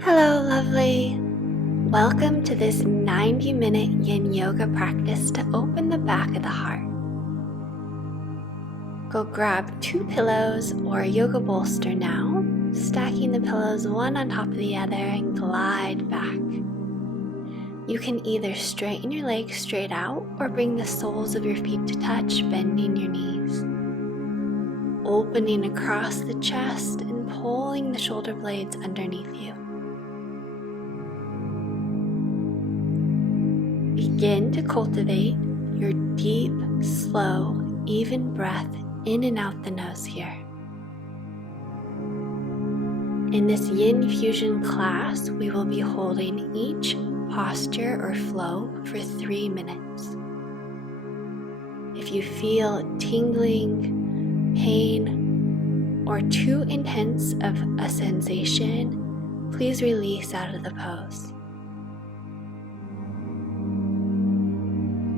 Hello, lovely. Welcome to this 90-minute yin yoga practice to open the back of the heart. Go grab 2 pillows or a yoga bolster now, stacking the pillows one on top of the other and glide back. You can either straighten your legs straight out or bring the soles of your feet to touch, bending your knees. Opening across the chest and pulling the shoulder blades underneath you. Begin to cultivate your deep, slow, even breath in and out the nose here. In this yin fusion class, we will be holding each posture or flow for 3 minutes. If you feel tingling, pain, or too intense of a sensation, please release out of the pose.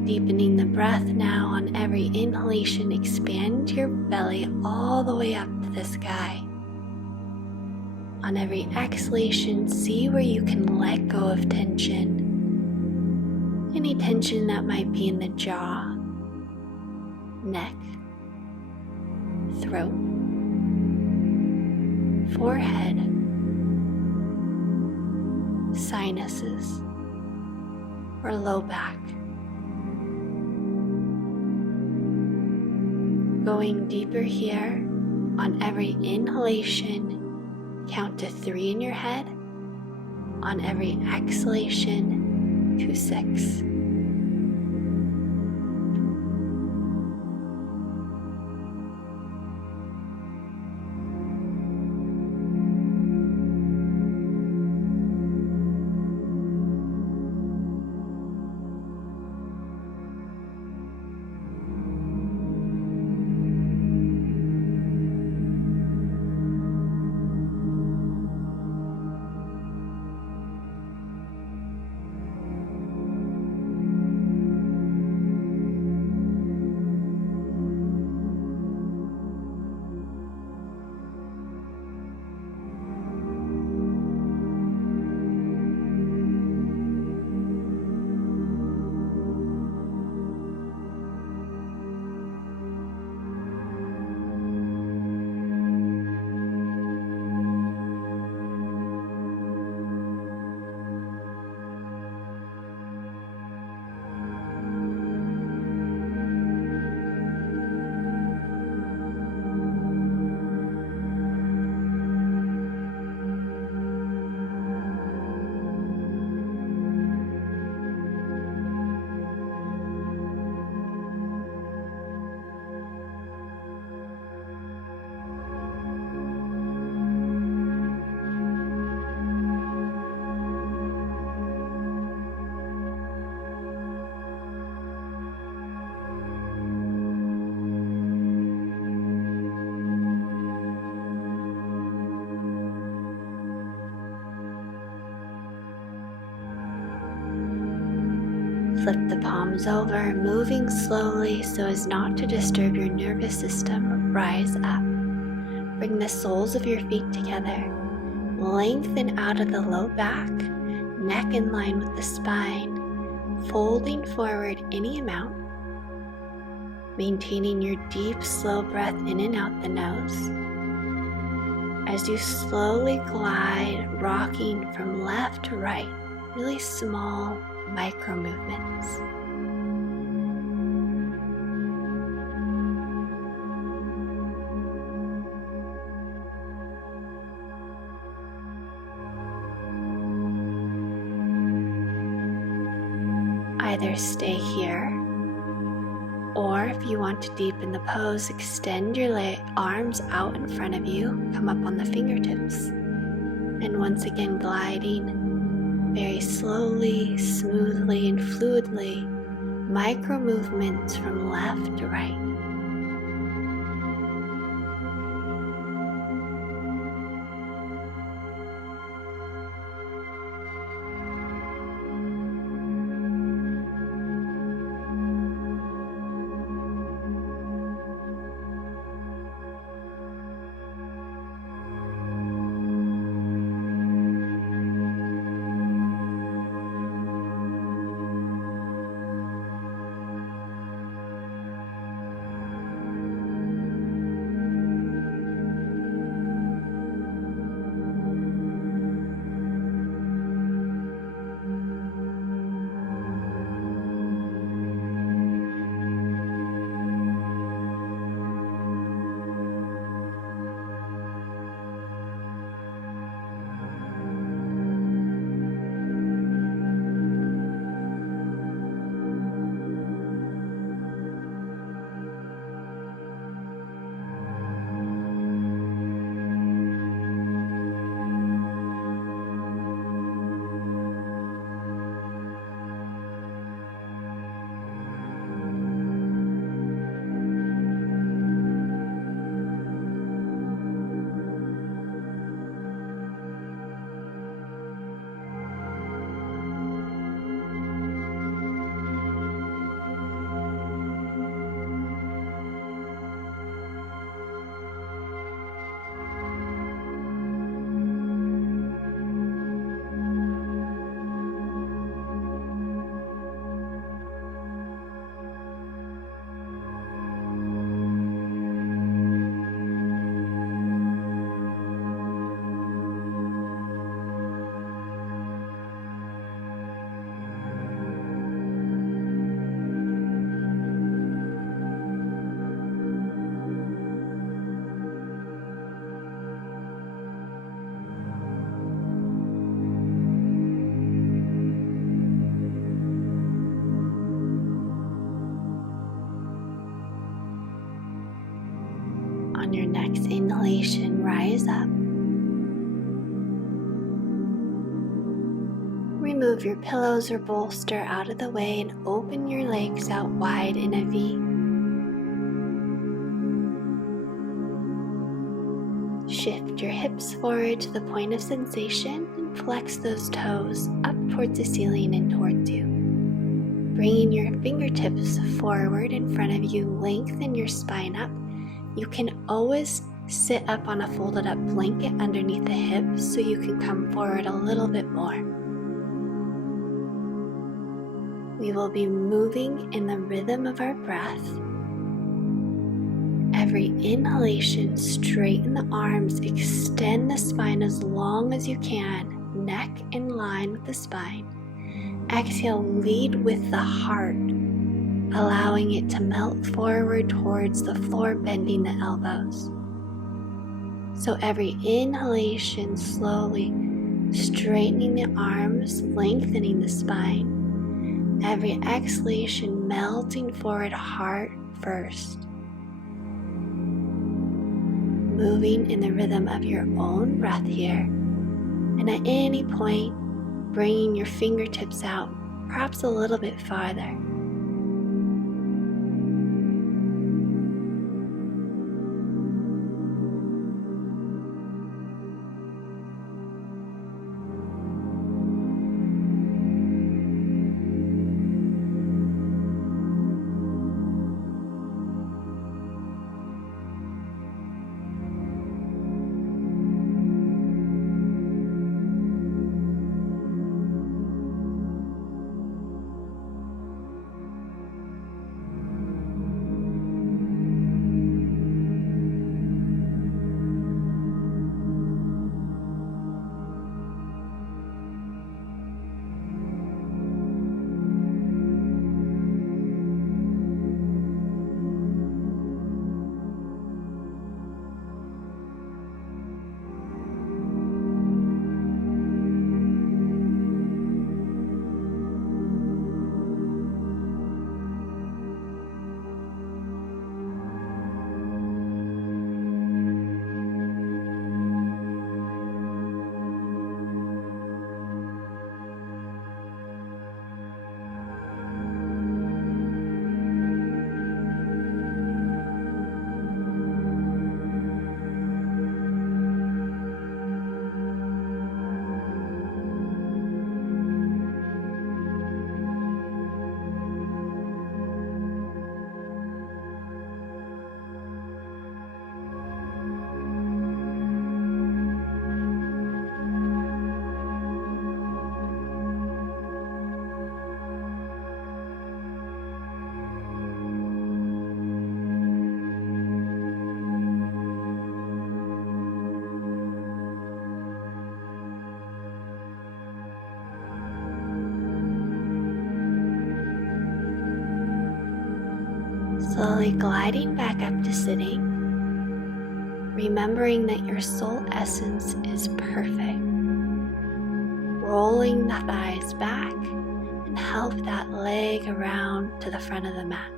Deepening the breath now. On every inhalation, expand your belly all the way up to the sky. On every exhalation, see where you can let go of tension. Any tension that might be in the jaw, neck, throat, forehead, sinuses, or low back. Going deeper here, on every inhalation, count to 3 in your head. On every exhalation, to 6. Flip the palms over, moving slowly so as not to disturb your nervous system. Rise up. Bring the soles of your feet together. Lengthen out of the low back, neck in line with the spine, folding forward any amount. Maintaining your deep, slow breath in and out the nose. As you slowly glide, rocking from left to right, really small micro movements. Either stay here, or if you want to deepen the pose, extend your arms out in front of you, come up on the fingertips, and once again gliding very slowly, smoothly, and fluidly, micro movements from left to right. On your next inhalation, rise up. Remove your pillows or bolster out of the way and open your legs out wide in a V. Shift your hips forward to the point of sensation and flex those toes up towards the ceiling and towards you. Bringing your fingertips forward in front of you, lengthen your spine up. You can always sit up on a folded up blanket underneath the hips so you can come forward a little bit more. We will be moving in the rhythm of our breath. Every inhalation, straighten the arms, extend the spine as long as you can, neck in line with the spine. Exhale, lead with the heart, allowing it to melt forward towards the floor, bending the elbows. So every inhalation, slowly straightening the arms, lengthening the spine. Every exhalation, melting forward, heart first. Moving in the rhythm of your own breath here. And at any point, bringing your fingertips out, perhaps a little bit farther. Slowly gliding back up to sitting, remembering that your soul essence is perfect. Rolling the thighs back and help that leg around to the front of the mat.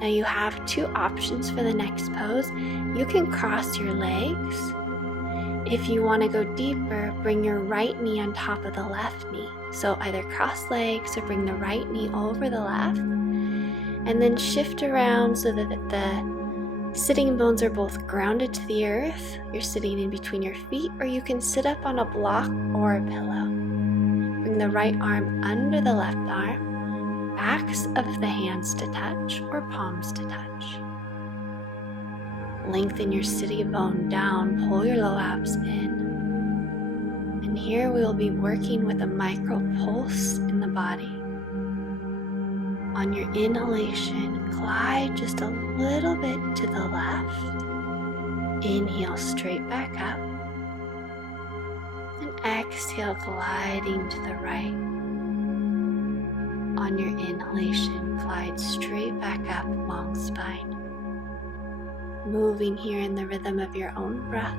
Now you have two options for the next pose. You can cross your legs. If you want to go deeper, bring your right knee on top of the left knee. So either cross legs or bring the right knee over the left. And then shift around so that the sitting bones are both grounded to the earth. You're sitting in between your feet, or you can sit up on a block or a pillow. Bring the right arm under the left arm, backs of the hands to touch or palms to touch. Lengthen your sitting bone down, pull your low abs in. And here we will be working with a micro pulse in the body. On your inhalation, glide just a little bit to the left. Inhale straight back up. And exhale, gliding to the right. On your inhalation, glide straight back up, long spine. Moving here in the rhythm of your own breath.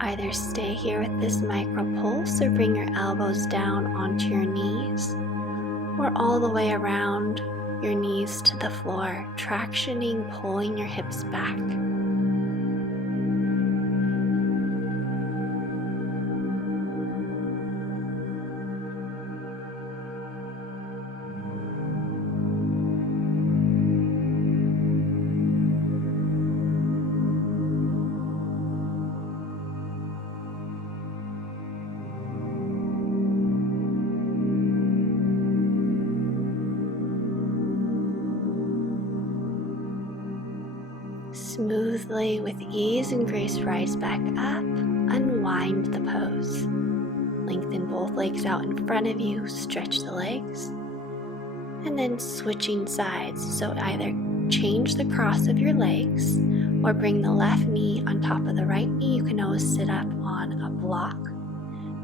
Either stay here with this micro pulse or bring your elbows down onto your knees or all the way around your knees to the floor, tractioning, pulling your hips back. Smoothly, with ease and grace, rise back up, unwind the pose. Lengthen both legs out in front of you, stretch the legs, and then switching sides. So either change the cross of your legs or bring the left knee on top of the right knee. You can always sit up on a block.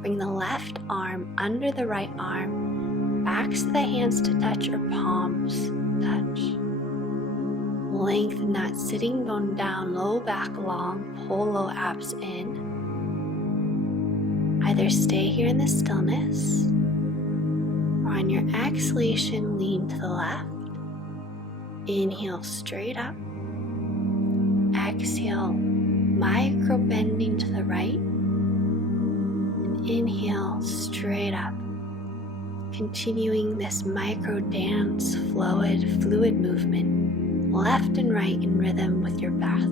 Bring the left arm under the right arm, backs of the hands to touch or palms touch. Lengthen that sitting bone down, low back long, pull low abs in. Either stay here in the stillness, or on your exhalation, lean to the left. Inhale straight up. Exhale, micro bending to the right. And inhale straight up. Continuing this micro dance, fluid movement, left and right in rhythm with your breath.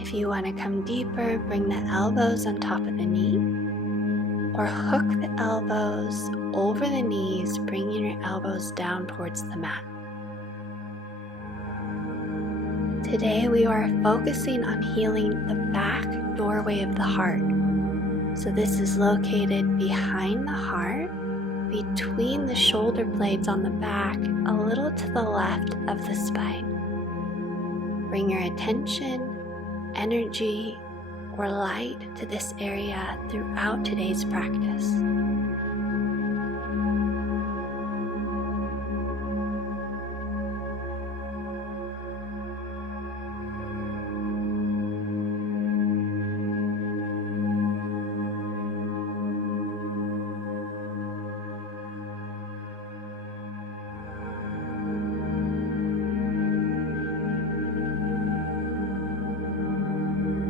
If you want to come deeper, bring the elbows on top of the knee, or hook the elbows over the knees, bringing your elbows down towards the mat. Today we are focusing on healing the back doorway of the heart. So this is located behind the heart, between the shoulder blades on the back, a little to the left of the spine. Bring your attention, energy, or light to this area throughout today's practice.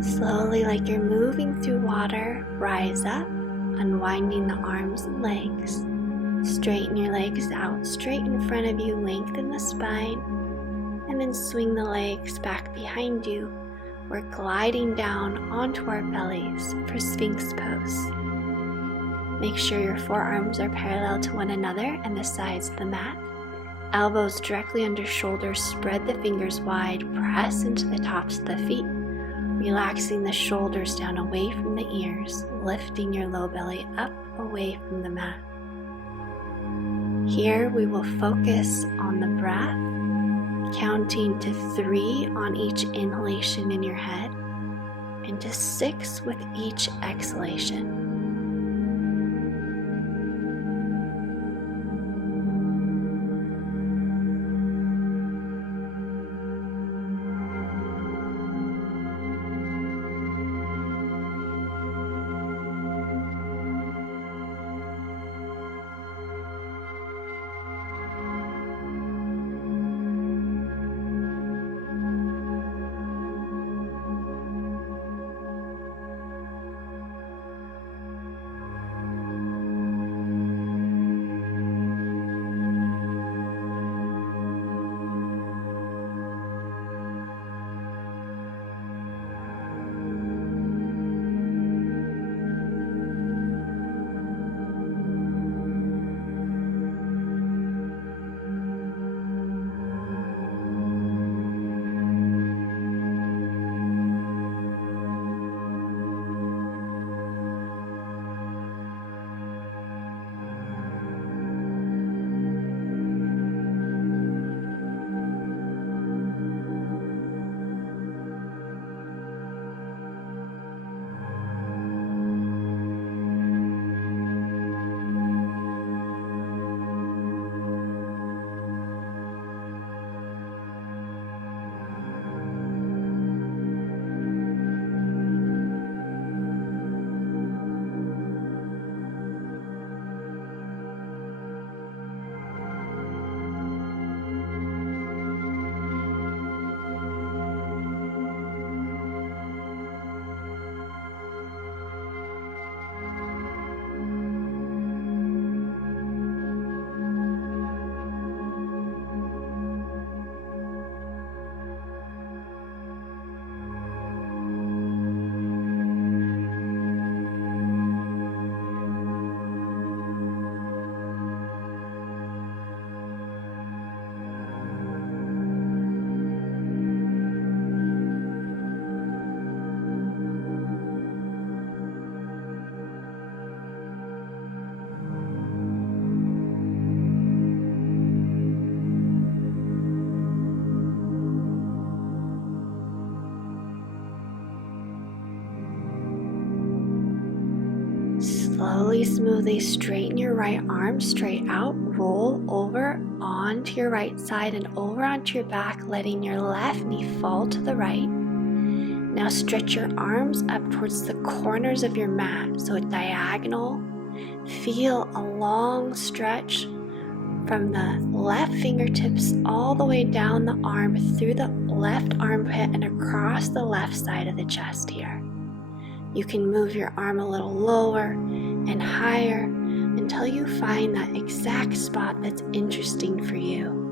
Slowly, like you're moving through water, rise up, unwinding the arms and legs. Straighten your legs out straight in front of you, lengthen the spine, and then swing the legs back behind you. We're gliding down onto our bellies for Sphinx pose. Make sure your forearms are parallel to one another and the sides of the mat. Elbows directly under shoulders, spread the fingers wide, press into the tops of the feet. Relaxing the shoulders down away from the ears, lifting your low belly up away from the mat. Here we will focus on the breath, counting to 3 on each inhalation in your head and to 6 with each exhalation. slowly, smoothly straighten your right arm straight out, roll over onto your right side and over onto your back, letting your left knee fall to the right. Now stretch your arms up towards the corners of your mat, so a diagonal. Feel a long stretch from the left fingertips all the way down the arm through the left armpit and across the left side of the chest here. You can move your arm a little lower and higher until you find that exact spot that's interesting for you.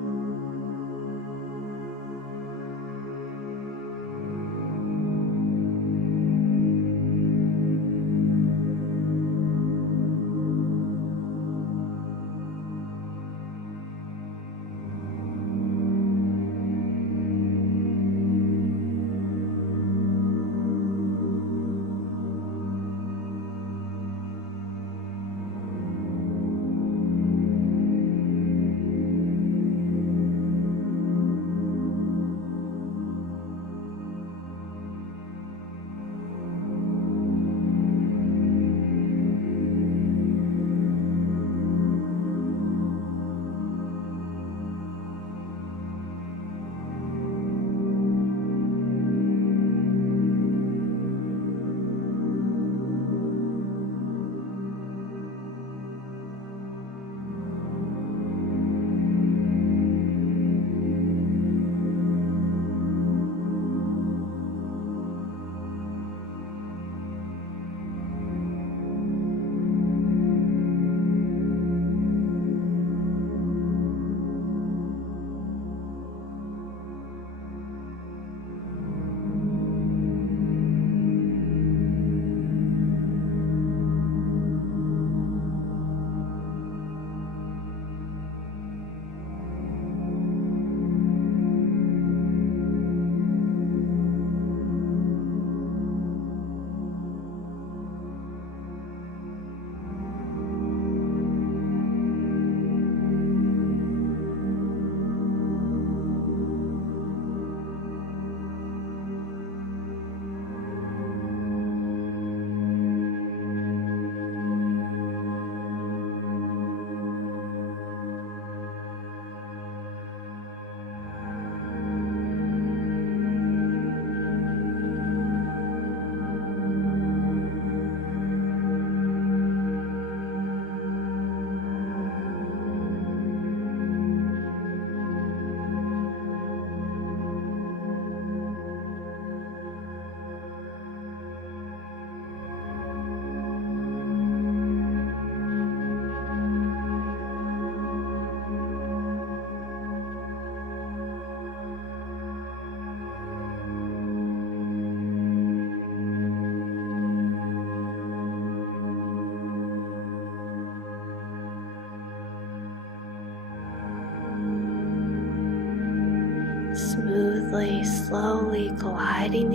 Smoothly, slowly gliding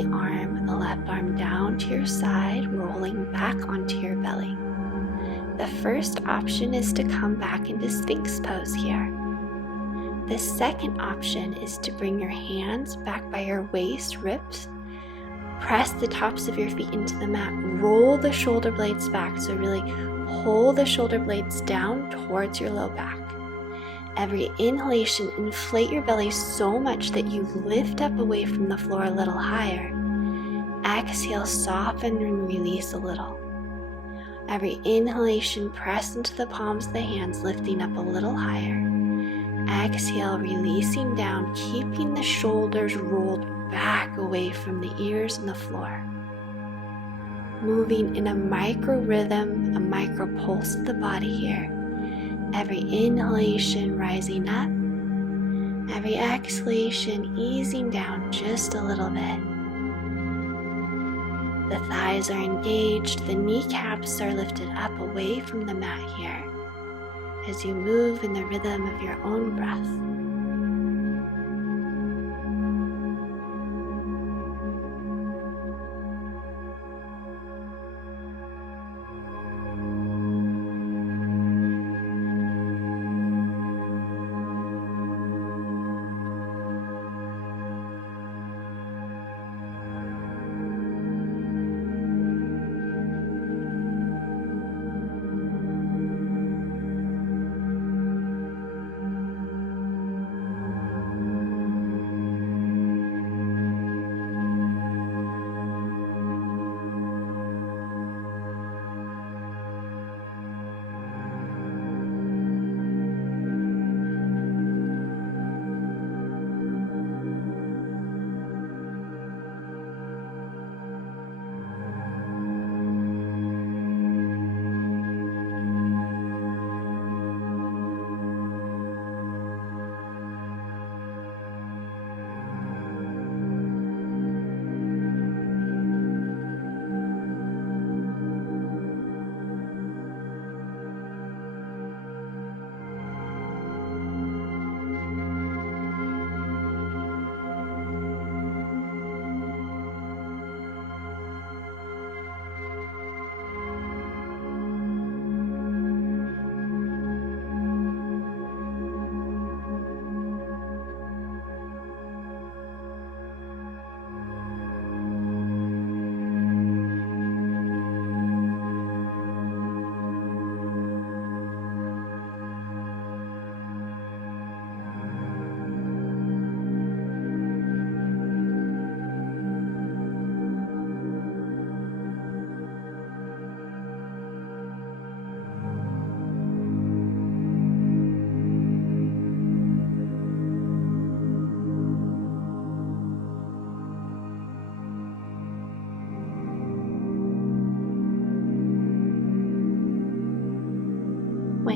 the left arm down to your side, rolling back onto your belly. The first option is to come back into Sphinx pose here. The second option is to bring your hands back by your waist, ribs, press the tops of your feet into the mat, roll the shoulder blades back, so really pull the shoulder blades down towards your low back. Every inhalation, inflate your belly so much that you lift up away from the floor a little higher. Exhale, soften and release a little. Every inhalation, press into the palms of the hands, lifting up a little higher. Exhale, releasing down, keeping the shoulders rolled back away from the ears and the floor. Moving in a micro rhythm, a micro pulse of the body here. Every inhalation rising up, every exhalation easing down just a little bit. The thighs are engaged, the kneecaps are lifted up away from the mat here as you move in the rhythm of your own breath.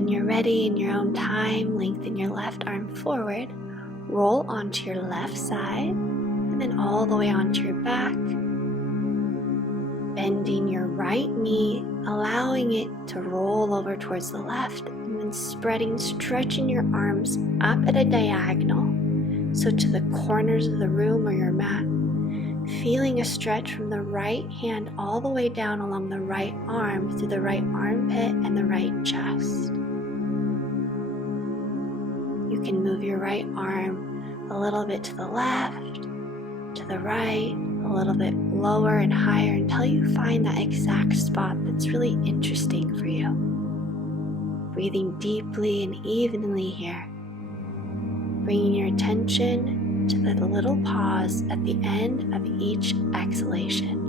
When you're ready in your own time, lengthen your left arm forward, roll onto your left side, and then all the way onto your back. Bending your right knee, allowing it to roll over towards the left, and then stretching your arms up at a diagonal, so to the corners of the room or your mat. Feeling a stretch from the right hand all the way down along the right arm through the right armpit and the right chest. You can move your right arm a little bit to the left, to the right, a little bit lower and higher until you find that exact spot that's really interesting for you. Breathing deeply and evenly here. Bringing your attention to the little pause at the end of each exhalation.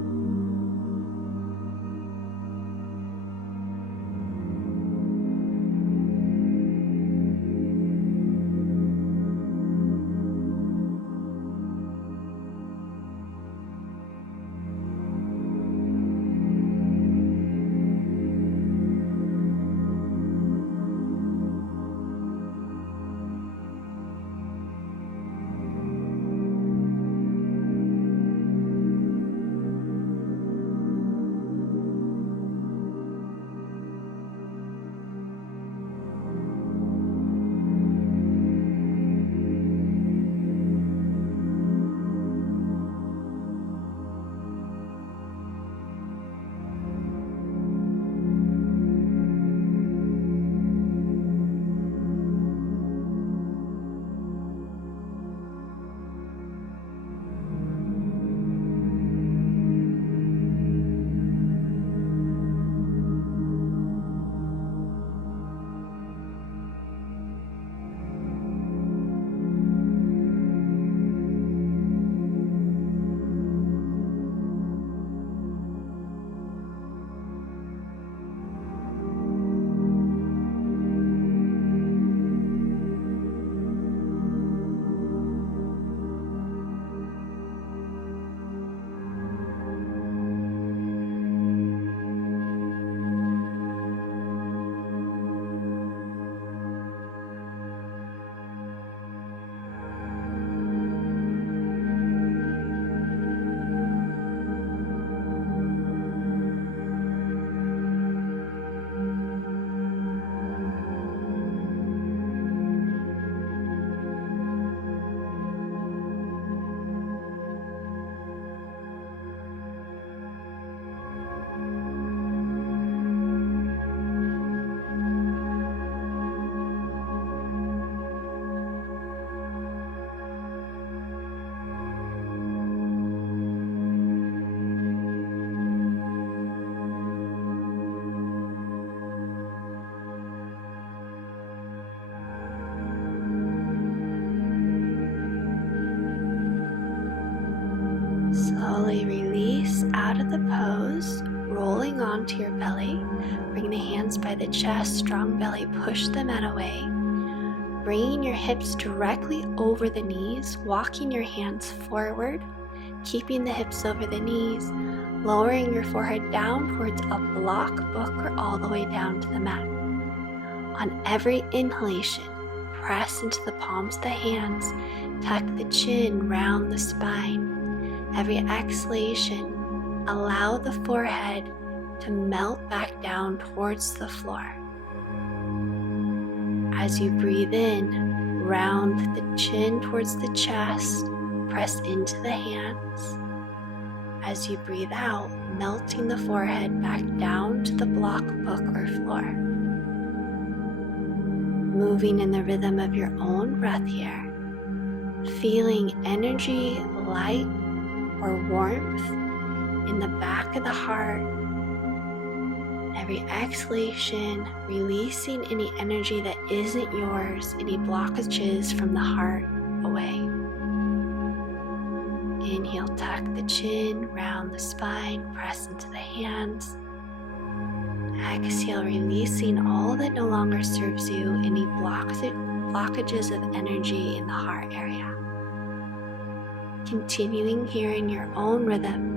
Slowly release out of the pose, rolling onto your belly. Bring the hands by the chest, strong belly, push the mat away. Bringing your hips directly over the knees, walking your hands forward, keeping the hips over the knees, lowering your forehead down towards a block, book, or all the way down to the mat. On every inhalation, press into the palms of the hands, tuck the chin, round the spine. Every exhalation, allow the forehead to melt back down towards the floor. As you breathe in, round the chin towards the chest, press into the hands. As you breathe out, melting the forehead back down to the block, book, or floor. Moving in the rhythm of your own breath here, feeling energy, light, or warmth in the back of the heart. Every exhalation, releasing any energy that isn't yours, any blockages from the heart away. Inhale, tuck the chin, round the spine, press into the hands. Exhale, releasing all that no longer serves you, any blockages of energy in the heart area. Continuing here in your own rhythm.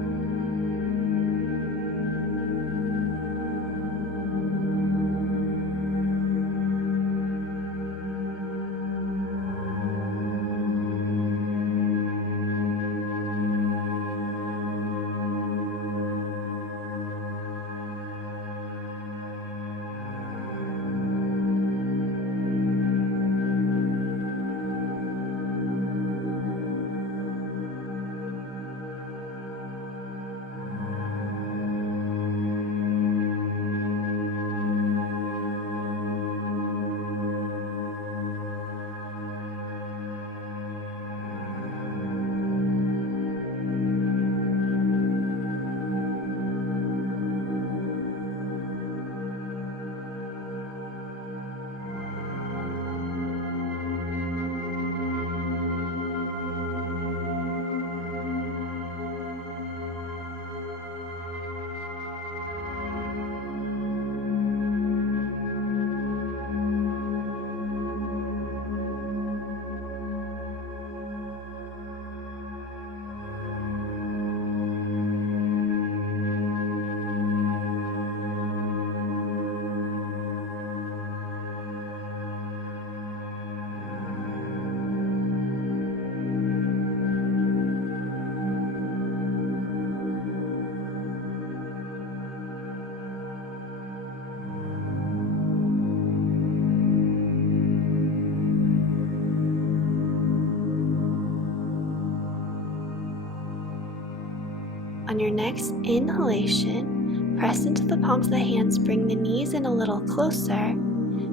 On your next inhalation, press into the palms of the hands, bring the knees in a little closer,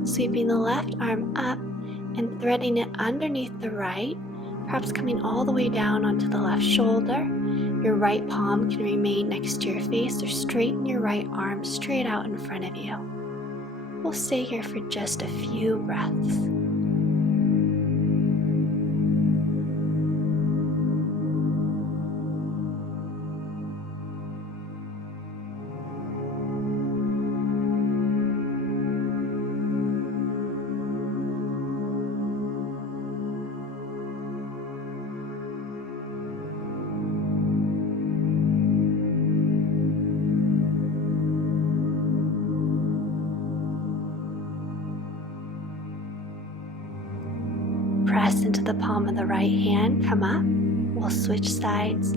sweeping the left arm up and threading it underneath the right, perhaps coming all the way down onto the left shoulder. Your right palm can remain next to your face or straighten your right arm straight out in front of you. We'll stay here for just a few breaths. Press into the palm of the right hand, come up. We'll switch sides.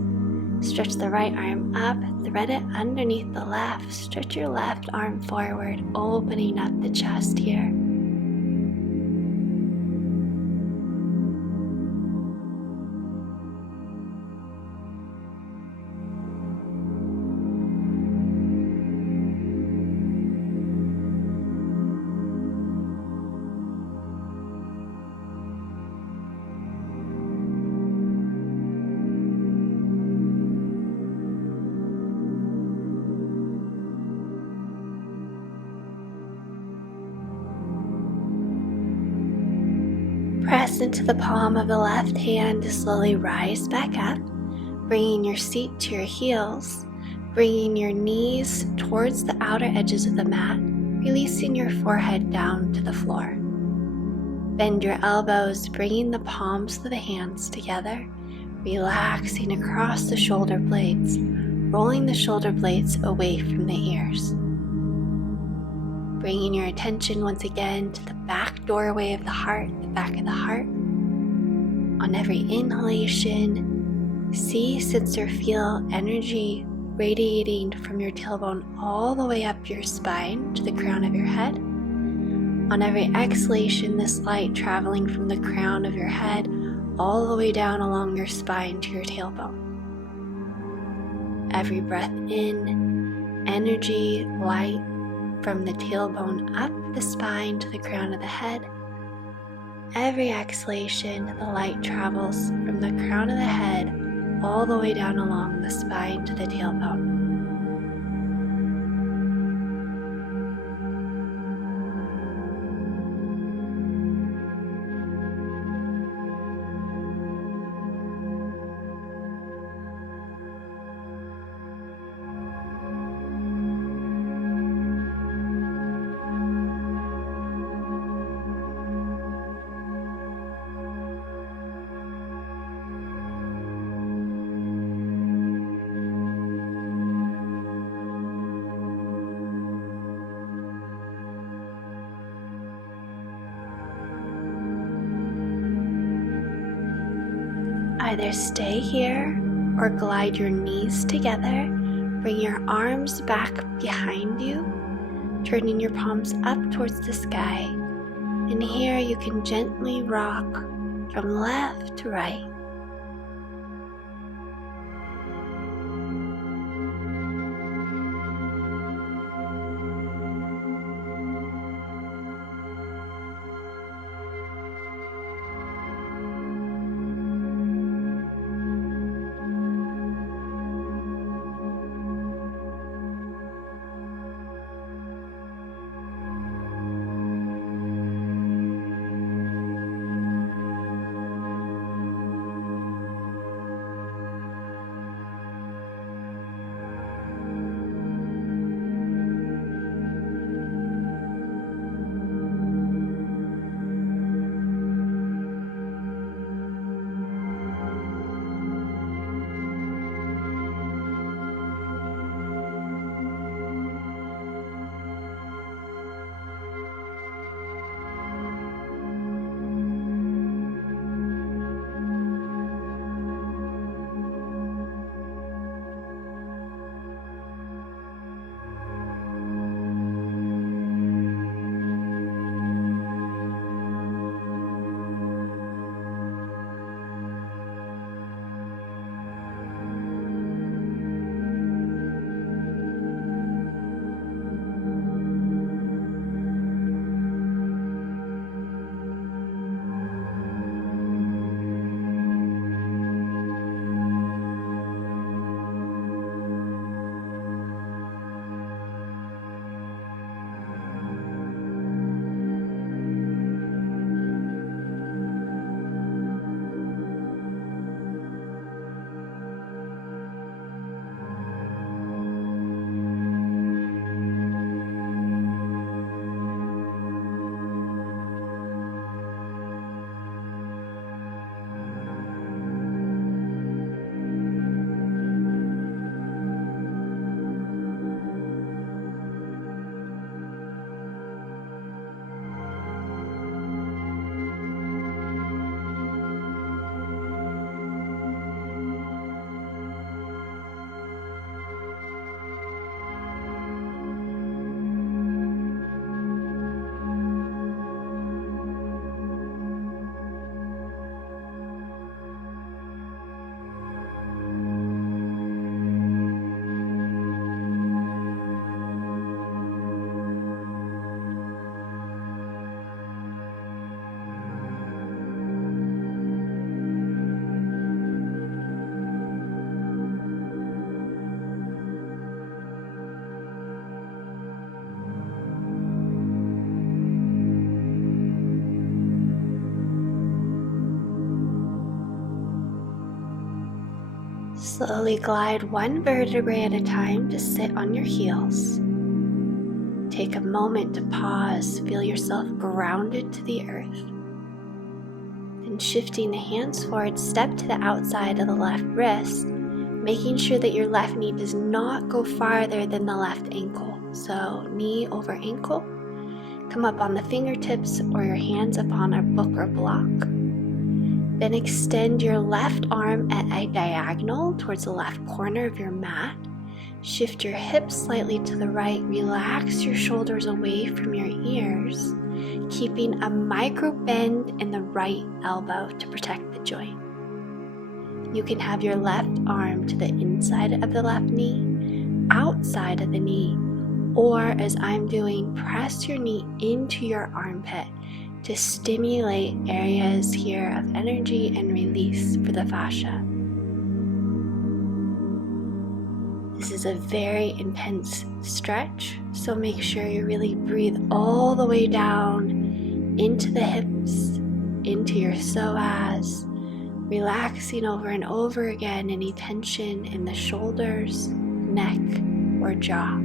Stretch the right arm up, thread it underneath the left. Stretch your left arm forward, opening up the chest here. Press into the palm of the left hand to slowly rise back up, bringing your seat to your heels, bringing your knees towards the outer edges of the mat, releasing your forehead down to the floor. Bend your elbows, bringing the palms of the hands together, relaxing across the shoulder blades, rolling the shoulder blades away from the ears. Bringing your attention once again to the back doorway of the heart, the back of the heart. On every inhalation, see, sense, or feel energy radiating from your tailbone all the way up your spine to the crown of your head. On every exhalation, this light traveling from the crown of your head all the way down along your spine to your tailbone. Every breath in, energy, light, from the tailbone up the spine to the crown of the head. Every exhalation, the light travels from the crown of the head all the way down along the spine to the tailbone. Either stay here or glide your knees together. Bring your arms back behind you, turning your palms up towards the sky. And here you can gently rock from left to right. Slowly glide one vertebrae at a time to sit on your heels. Take a moment to pause, feel yourself grounded to the earth. Then shifting the hands forward, step to the outside of the left wrist, making sure that your left knee does not go farther than the left ankle. So knee over ankle. Come up on the fingertips or your hands up on a book or block. Then extend your left arm at a diagonal towards the left corner of your mat. Shift your hips slightly to the right. Relax your shoulders away from your ears, keeping a micro bend in the right elbow to protect the joint. You can have your left arm to the inside of the left knee, outside of the knee, or as I'm doing, press your knee into your armpit to stimulate areas here of energy and release for the fascia. This is a very intense stretch, so make sure you really breathe all the way down into the hips, into your psoas, relaxing over and over again any tension in the shoulders, neck, or jaw.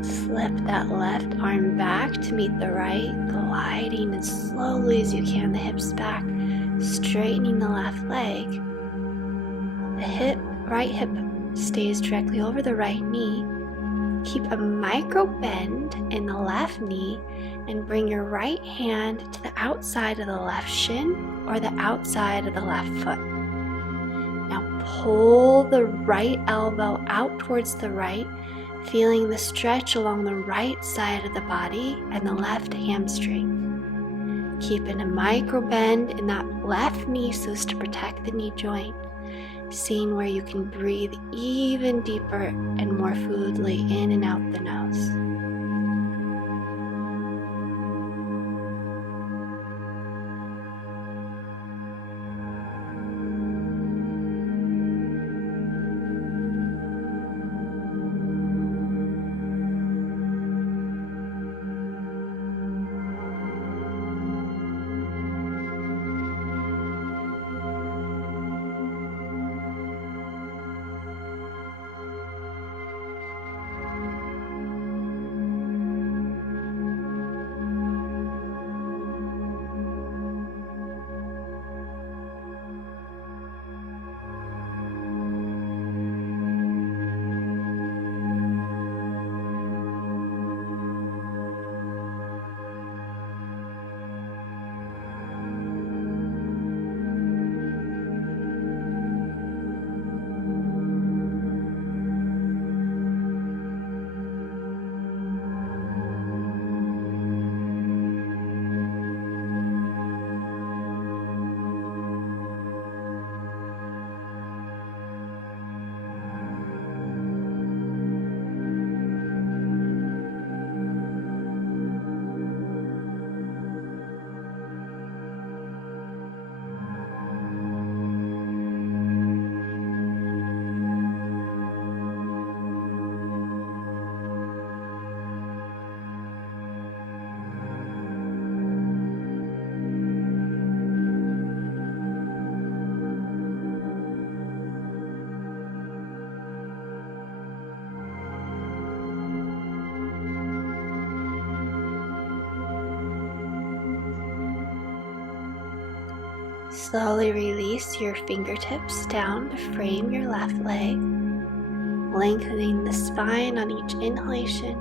Slip that left arm back to meet the right, gliding as slowly as you can, the hips back, straightening the left leg. The right hip stays directly over the right knee. Keep a micro bend in the left knee and bring your right hand to the outside of the left shin or the outside of the left foot. Now pull the right elbow out towards the right, feeling the stretch along the right side of the body and the left hamstring. Keeping a micro bend in that left knee so as to protect the knee joint. Seeing where you can breathe even deeper and more fluidly in and out the nose. Slowly release your fingertips down to frame your left leg, lengthening the spine on each inhalation.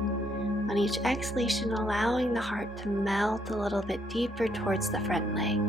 On each exhalation, allowing the heart to melt a little bit deeper towards the front leg.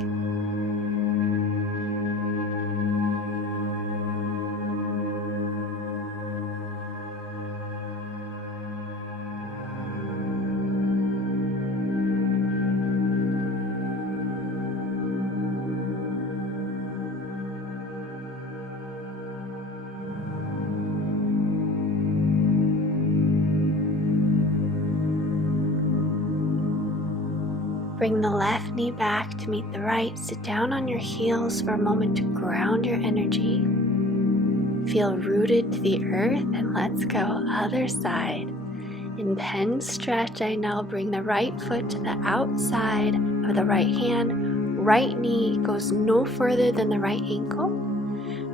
Bring the left knee back to meet the right. Sit down on your heels for a moment to ground your energy. Feel rooted to the earth, and let's go other side. Intense stretch, I know. Bring the right foot to the outside of the right hand. Right knee goes no further than the right ankle.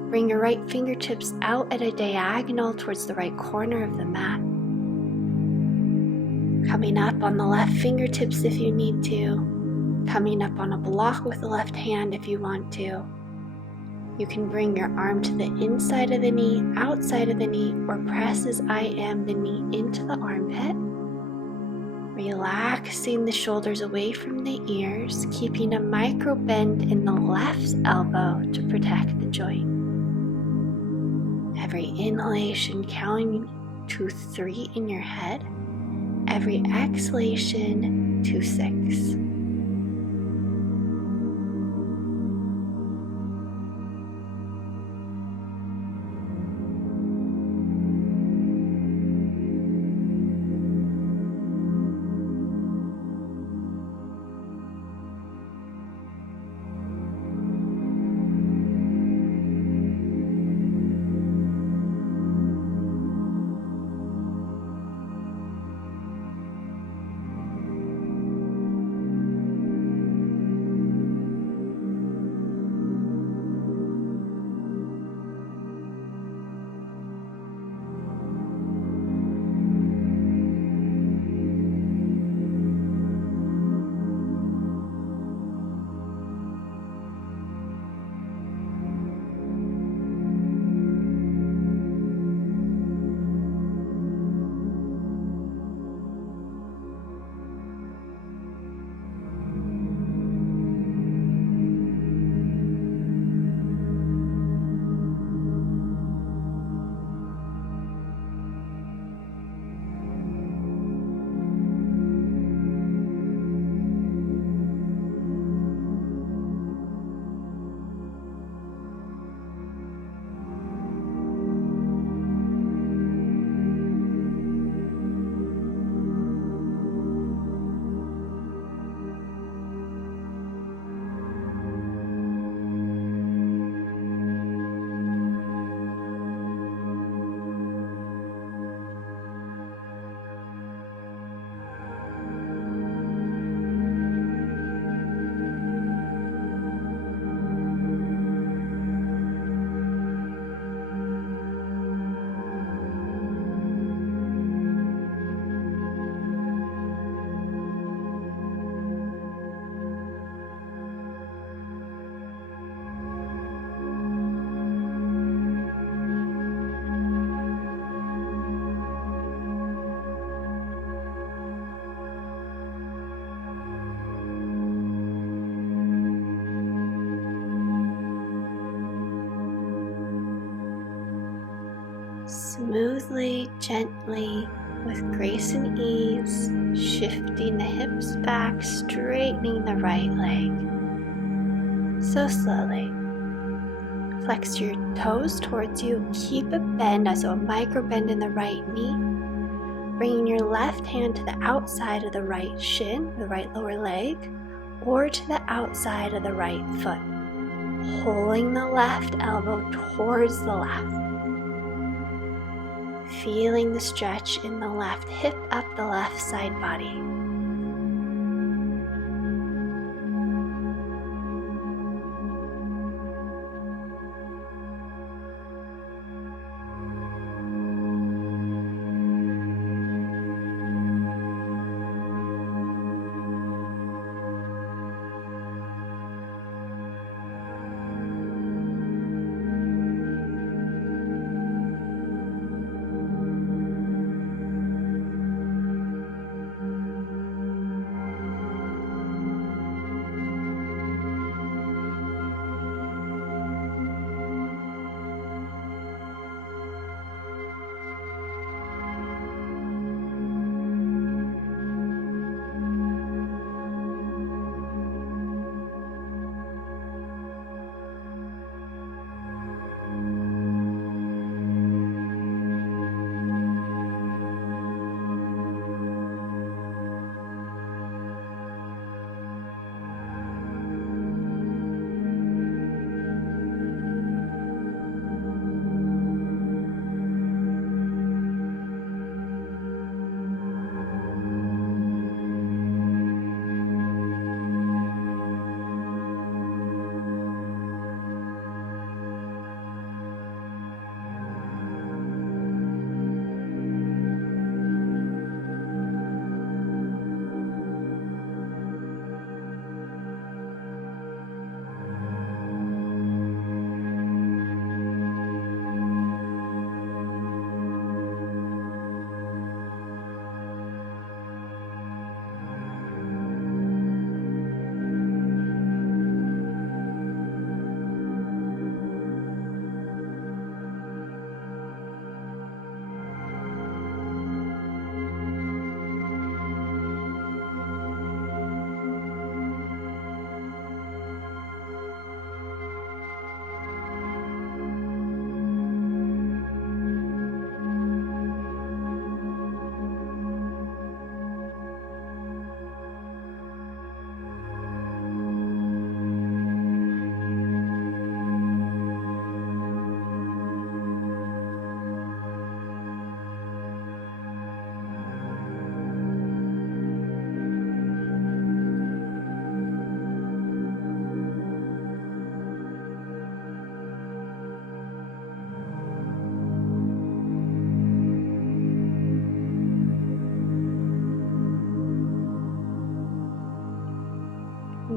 Bring your right fingertips out at a diagonal towards the right corner of the mat. Coming up on the left fingertips if you need to. Coming up on a block with the left hand if you want to. You can bring your arm to the inside of the knee, outside of the knee, or press as I am the knee into the armpit. Relaxing the shoulders away from the ears, keeping a micro bend in the left elbow to protect the joint. Every inhalation counting to 3 in your head. Every exhalation to 6. Smoothly, gently, with grace and ease, shifting the hips back, straightening the right leg. So slowly. Flex your toes towards you. Keep a bend, so a micro bend in the right knee. Bringing your left hand to the outside of the right shin, the right lower leg, or to the outside of the right foot. Pulling the left elbow towards the left. Feeling the stretch in the left hip up the left side body.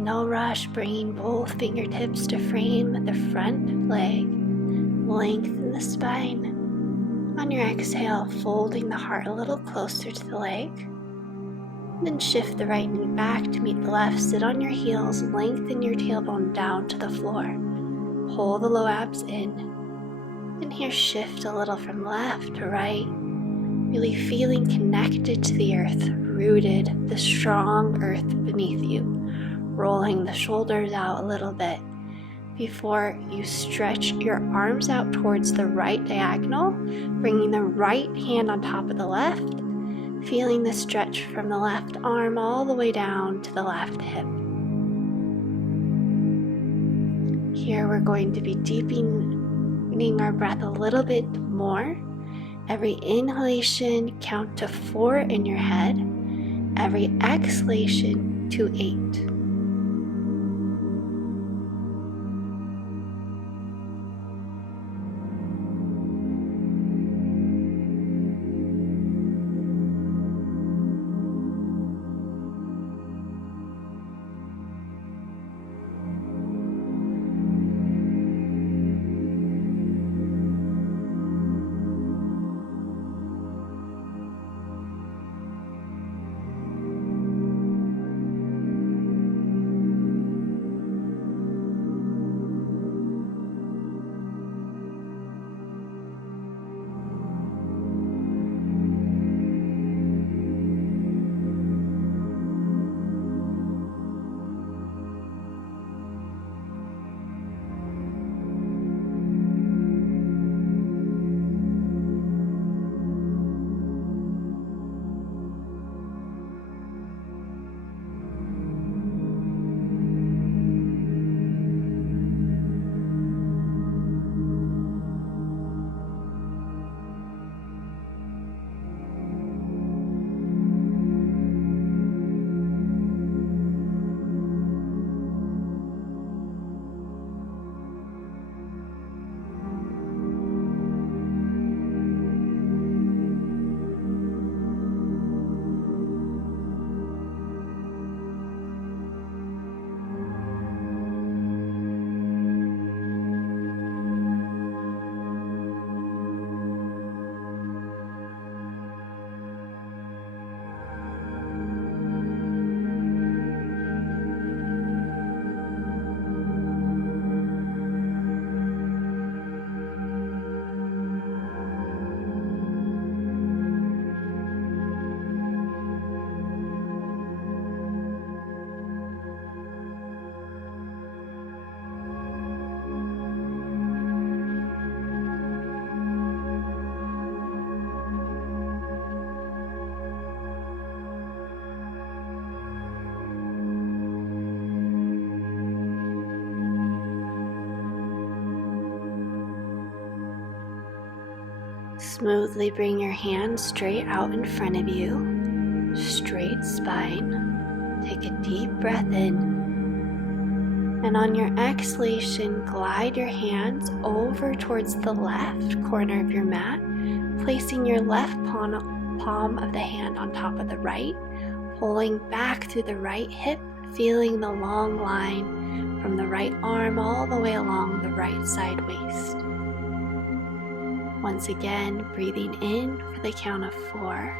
no rush, bringing both fingertips to frame the front leg, lengthen the spine. On your exhale, folding the heart a little closer to the leg. Then shift the right knee back to meet the left. Sit on your heels, lengthen your tailbone down to the floor. Pull the low abs in. And here shift a little from left to right. Really feeling connected to the earth, rooted, the strong earth beneath you. Rolling the shoulders out a little bit before you stretch your arms out towards the right diagonal, bringing the right hand on top of the left, feeling the stretch from the left arm all the way down to the left hip. Here we're going to be deepening our breath a little bit more. Every inhalation, count to 4 in your head. Every exhalation to 8. Smoothly bring your hands straight out in front of you, straight spine. Take a deep breath in. And on your exhalation, glide your hands over towards the left corner of your mat, placing your left palm of the hand on top of the right, pulling back through the right hip, feeling the long line from the right arm all the way along the right side waist. Once again, breathing in for the count of 4,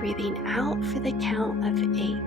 breathing out for the count of 8.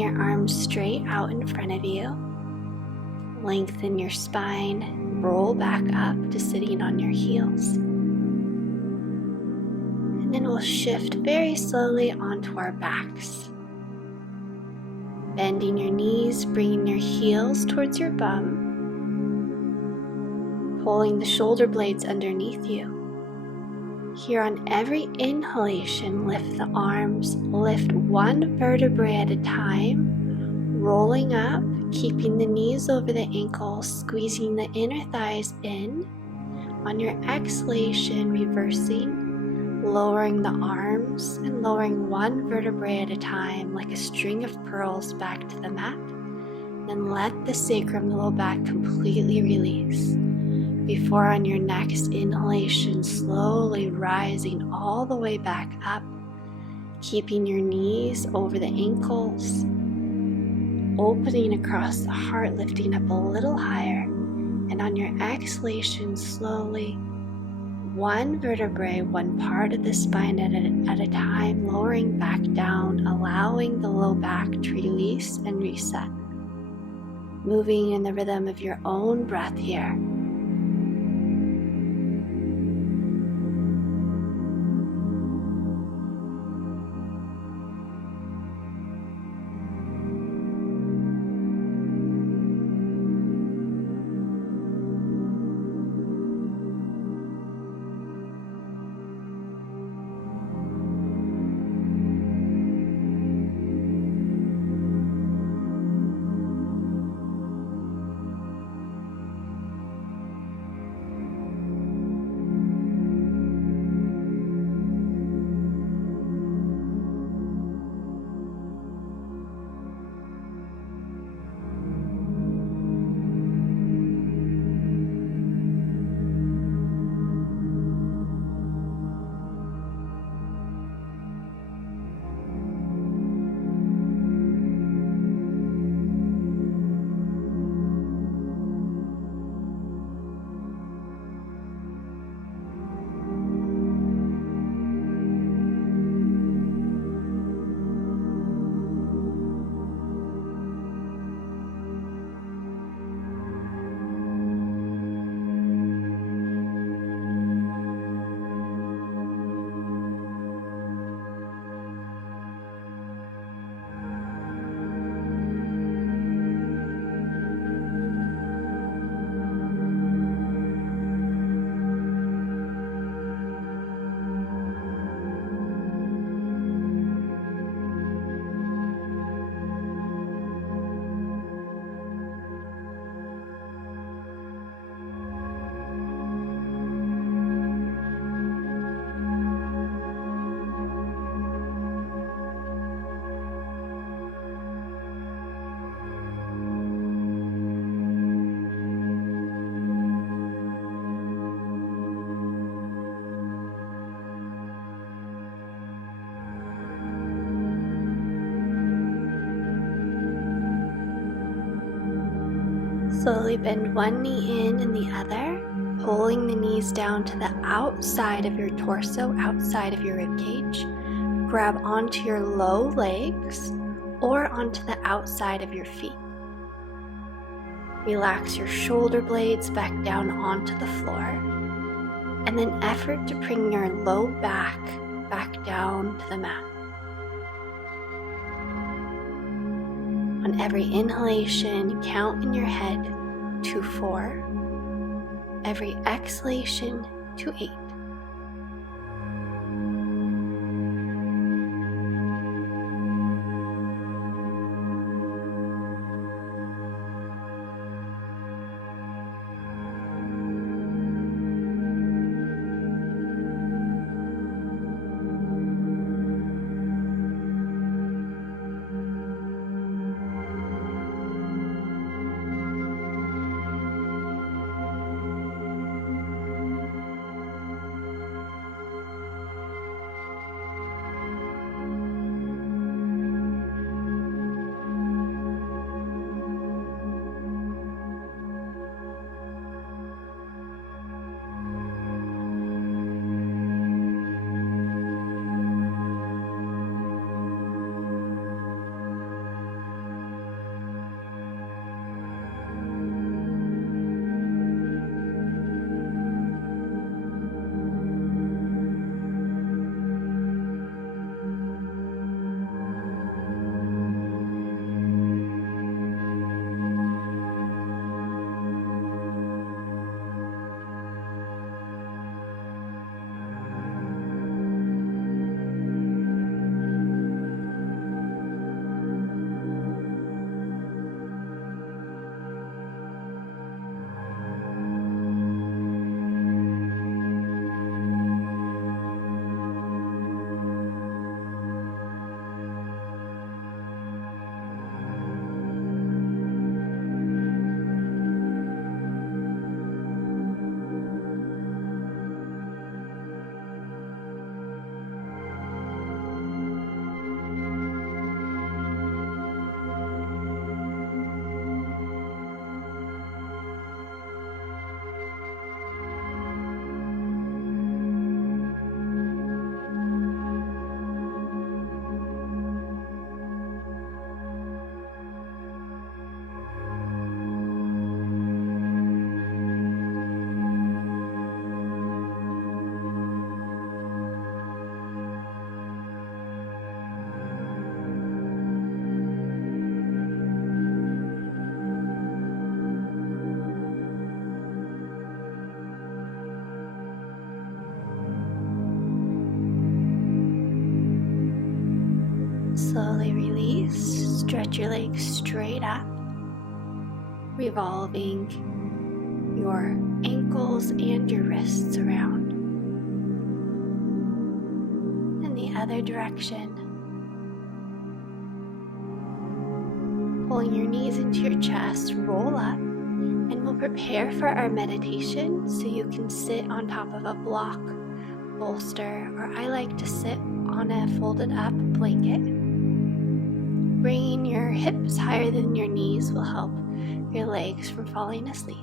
your arms straight out in front of you. Lengthen your spine, roll back up to sitting on your heels. And then we'll shift very slowly onto our backs. Bending your knees, bringing your heels towards your bum. Pulling the shoulder blades underneath you. Here on every inhalation, lift the arms, lift one vertebrae at a time, rolling up, keeping the knees over the ankles, squeezing the inner thighs in. On your exhalation, reversing, lowering the arms and lowering one vertebrae at a time like a string of pearls back to the mat. Then let the sacrum, the low back, completely release. Before on your next inhalation, slowly rising all the way back up, keeping your knees over the ankles, opening across the heart, lifting up a little higher, and on your exhalation, slowly, one vertebrae, one part of the spine at a time, lowering back down, allowing the low back to release and reset. Moving in the rhythm of your own breath here. Slowly bend one knee in and the other, pulling the knees down to the outside of your torso, outside of your ribcage. Grab onto your low legs or onto the outside of your feet. Relax your shoulder blades back down onto the floor, and then effort to bring your low back down to the mat. On every inhalation, count in your head to 4. Every exhalation to 8. Slowly release, stretch your legs straight up, revolving your ankles and your wrists around. In the other direction, pulling your knees into your chest, roll up, and we'll prepare for our meditation so you can sit on top of a block, bolster, or I like to sit on a folded up blanket. Bringing your hips higher than your knees will help your legs from falling asleep.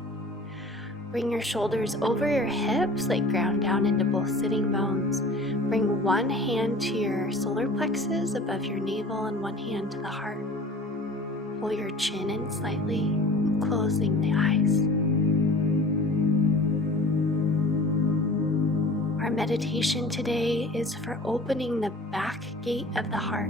Bring your shoulders over your hips, like ground down into both sitting bones. Bring one hand to your solar plexus above your navel and one hand to the heart. Pull your chin in slightly, closing the eyes. Our meditation today is for opening the back gate of the heart.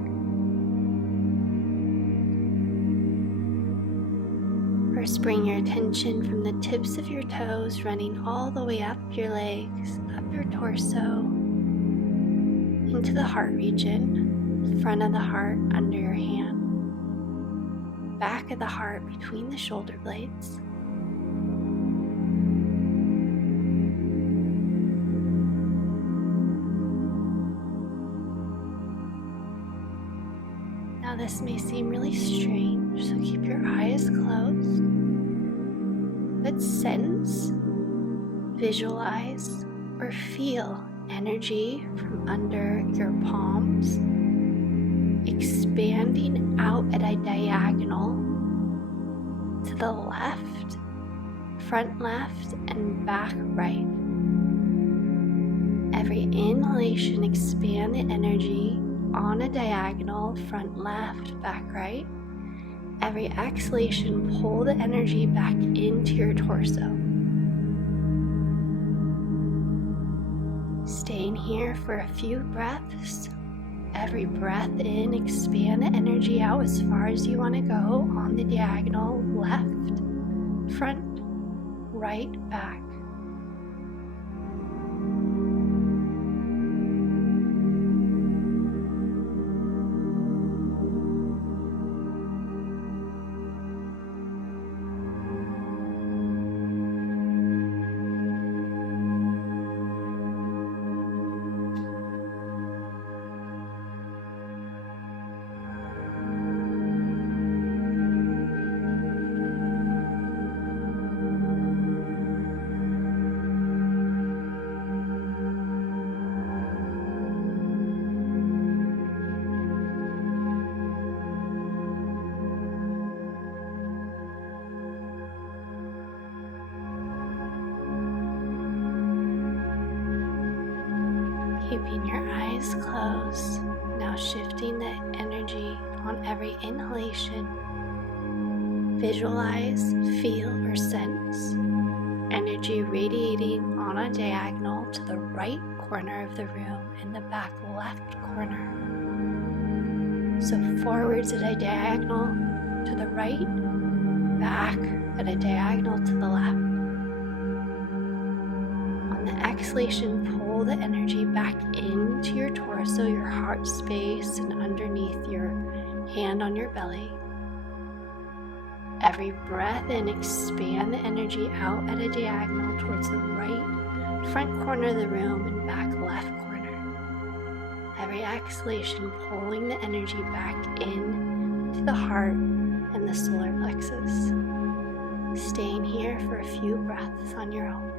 First, bring your attention from the tips of your toes running all the way up your legs, up your torso, into the heart region, front of the heart under your hand, back of the heart between the shoulder blades. Now this may seem really strange, so keep your eyes closed, but sense, visualize, or feel energy from under your palms, expanding out at a diagonal to the left, front left, and back right. Every inhalation, expand the energy on a diagonal, front left, back right. Every exhalation, pull the energy back into your torso. Staying here for a few breaths. Every breath in, expand the energy out as far as you want to go on the diagonal, left, front, right, back. Keeping your eyes closed, now shifting the energy on every inhalation. Visualize, feel, or sense energy radiating on a diagonal to the right corner of the room and the back left corner. So forwards at a diagonal to the right, back at a diagonal to the left. On the exhalation, pull the energy back into your torso, your heart space, and underneath your hand on your belly. Every breath in, expand the energy out at a diagonal towards the right front corner of the room and back left corner. Every exhalation, pulling the energy back in to the heart and the solar plexus. Staying here for a few breaths on your own.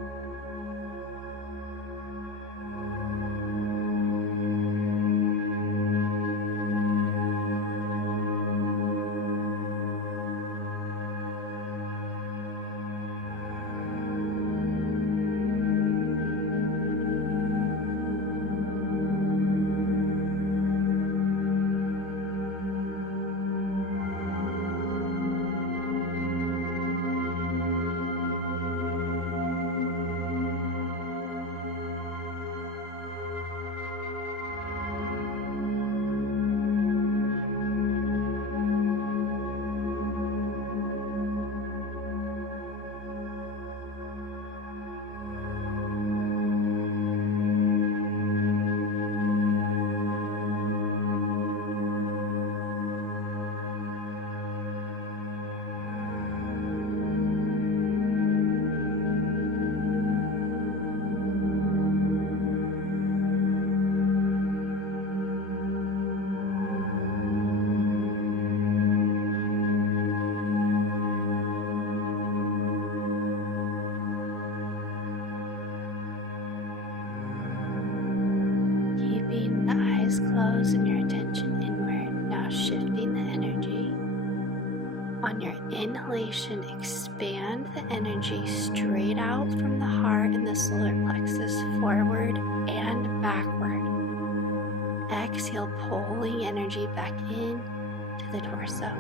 keeping the eyes closed and your attention inward, now shifting the energy. On your inhalation, expand the energy straight out from the heart and the solar plexus, forward and backward. Exhale, pulling energy back in to the torso.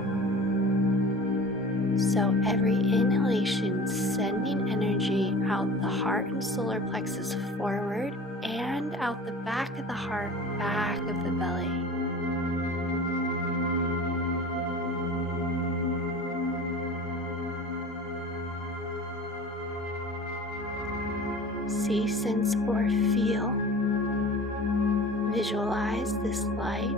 So every inhalation, sending energy out the heart and solar plexus forward and out the back of the heart, back of the belly. See, sense, or feel. Visualize this light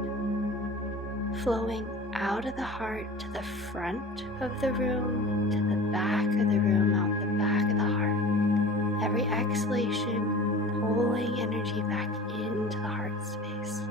flowing out of the heart to the front of the room, to the back of the room, out the back of the heart. Every exhalation, pulling energy back into the heart space.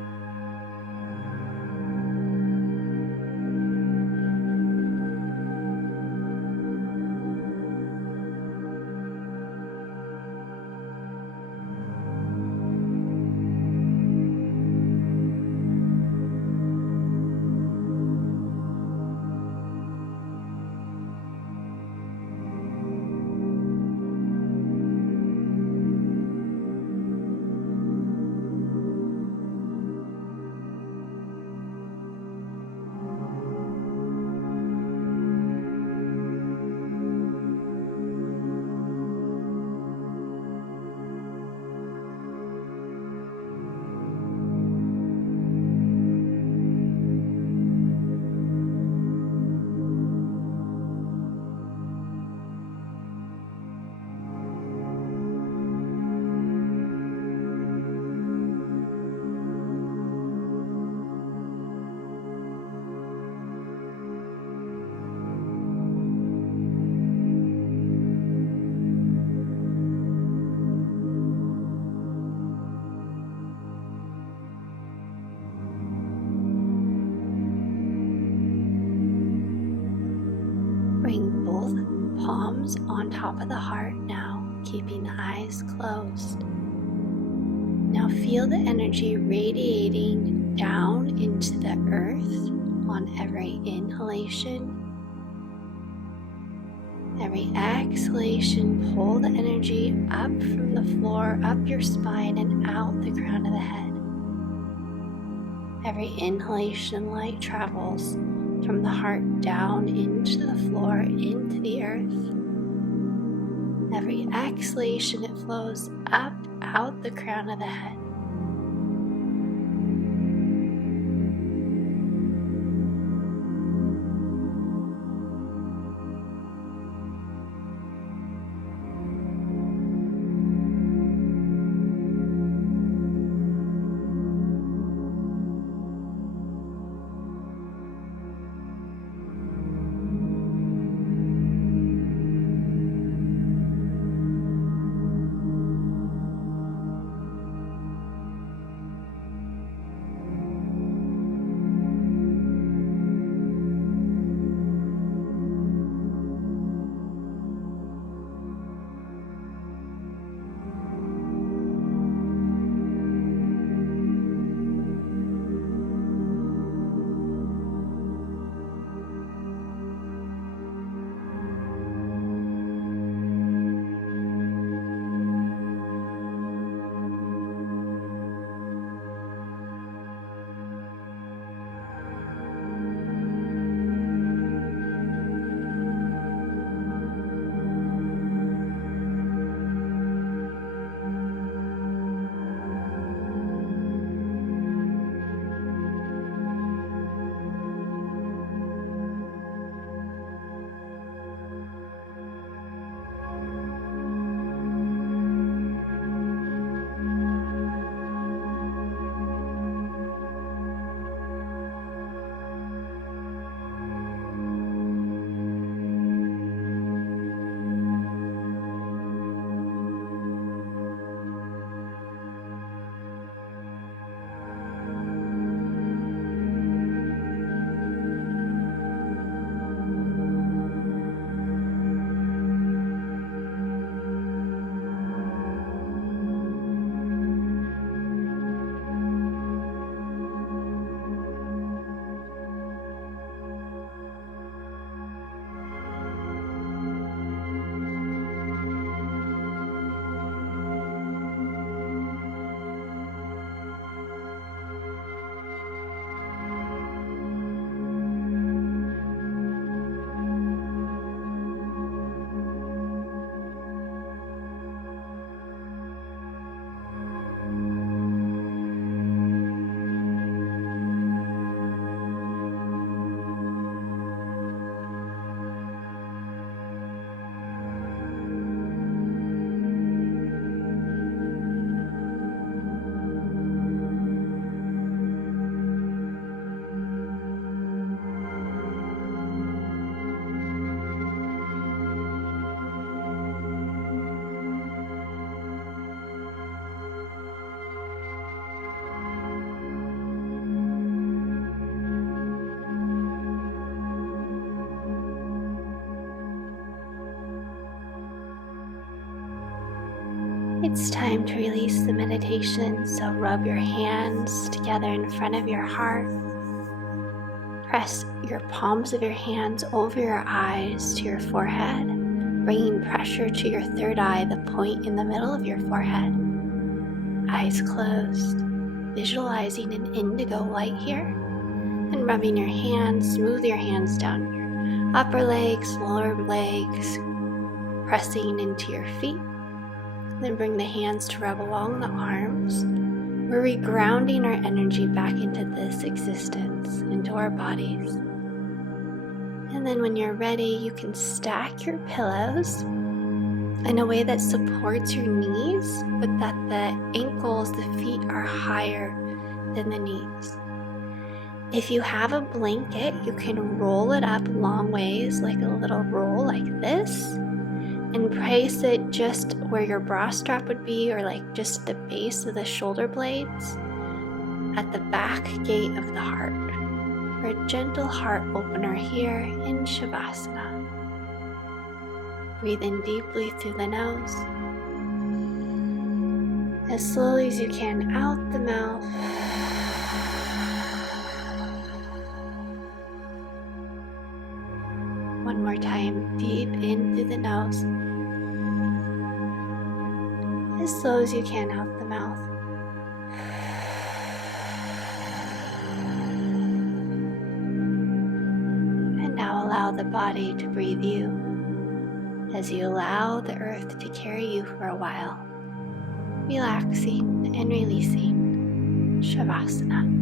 Bring both palms on top of the heart now, keeping the eyes closed. Now feel the energy radiating down into the earth on every inhalation. Every exhalation, pull the energy up from the floor, up your spine, and out the crown of the head. Every inhalation, light travels from the heart down into the floor, into the earth. Every exhalation, it flows up, out the crown of the head. It's time to release the meditation, so rub your hands together in front of your heart. Press your palms of your hands over your eyes to your forehead, bringing pressure to your third eye, the point in the middle of your forehead. Eyes closed, visualizing an indigo light here, and rubbing your hands, smooth your hands down your upper legs, lower legs, pressing into your feet. Then bring the hands to rub along the arms. We're regrounding our energy back into this existence, into our bodies. And then when you're ready, you can stack your pillows in a way that supports your knees, but that the ankles, the feet are higher than the knees. If you have a blanket, you can roll it up long ways, like a little roll like this, and place it just where your bra strap would be, or like just the base of the shoulder blades at the back gate of the heart, for a gentle heart opener here in Savasana. Breathe in deeply through the nose, as slowly as you can out the mouth. One more time, deep in through the nose, as slow as you can out the mouth. And now allow the body to breathe you, as you allow the earth to carry you for a while, relaxing and releasing. Savasana.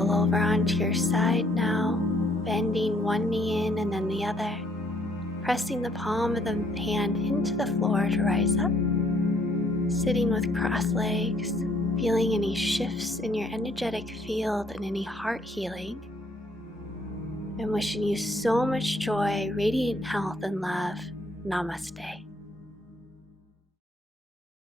roll over onto your side now, bending one knee in and then the other, pressing the palm of the hand into the floor to rise up, sitting with crossed legs, feeling any shifts in your energetic field and any heart healing. I'm wishing you so much joy, radiant health, and love. Namaste.